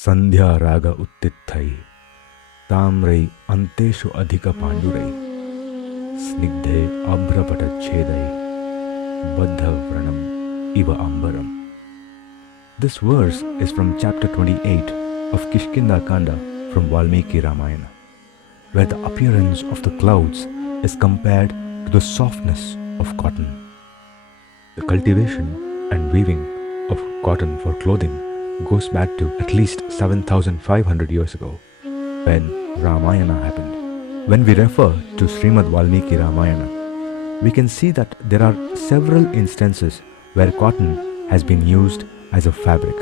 संध्या राग उत्तित्थै ताम्रै अंतेषु अधिक पाण्डुरै स्निग्धे आभ्रपटच्छेदै बद्धव्रणम iva ambaram. This verse is from chapter 28 of Kishkinda Kanda from Valmiki Ramayana, where the appearance of the clouds is compared to the softness of cotton. The cultivation and weaving of cotton for clothing goes back to at least 7,500 years ago, when Ramayana happened. When we refer to Srimad Valmiki Ramayana, we can see that there are several instances where cotton has been used as a fabric.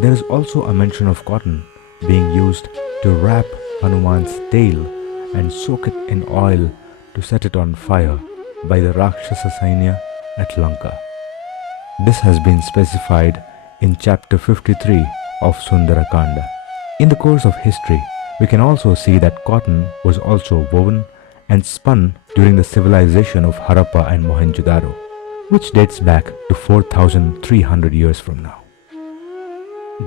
There is also a mention of cotton being used to wrap Hanuman's tail and soak it in oil to set it on fire by the Rakshasa Sainya at Lanka. This has been specified in chapter 53 of Sundarakanda. In the course of history, we can also see that cotton was also woven and spun during the civilization of Harappa and Mohenjo-daro, which dates back to 4,300 years from now.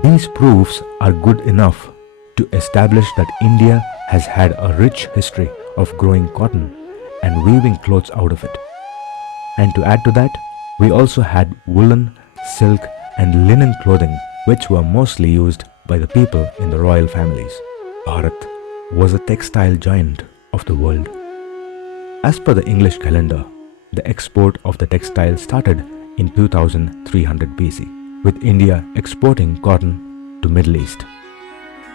These proofs are good enough to establish that India has had a rich history of growing cotton and weaving clothes out of it. And to add to that, we also had woolen, silk and linen clothing, which were mostly used by the people in the royal families. Bharat was a textile giant of the world. As per the English calendar, the export of the textile started in 2300 BC, with India exporting cotton to Middle East.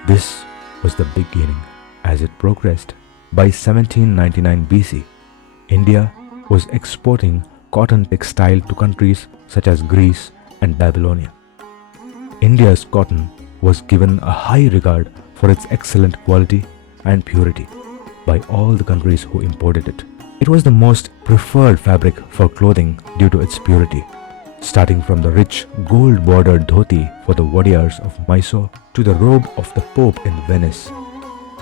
This was the beginning. As it progressed, by 1799 BC, India was exporting cotton textile to countries such as Greece and Babylonia. India's cotton was given a high regard for its excellent quality and purity by all the countries who imported it. It was the most preferred fabric for clothing due to its purity, starting from the rich gold-bordered dhoti for the Wadiyars of Mysore to the robe of the Pope in Venice,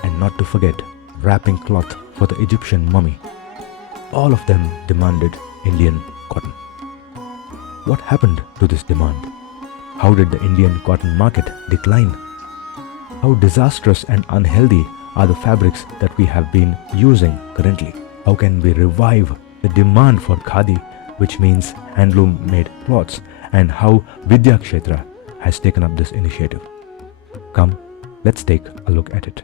and not to forget wrapping cloth for the Egyptian mummy. All of them demanded Indian cotton. What happened to this demand? How did the Indian cotton market decline? How disastrous and unhealthy are the fabrics that we have been using currently? How can we revive the demand for Khadi, which means handloom-made cloths, and how VidyaKshetra has taken up this initiative? Come, let's take a look at it.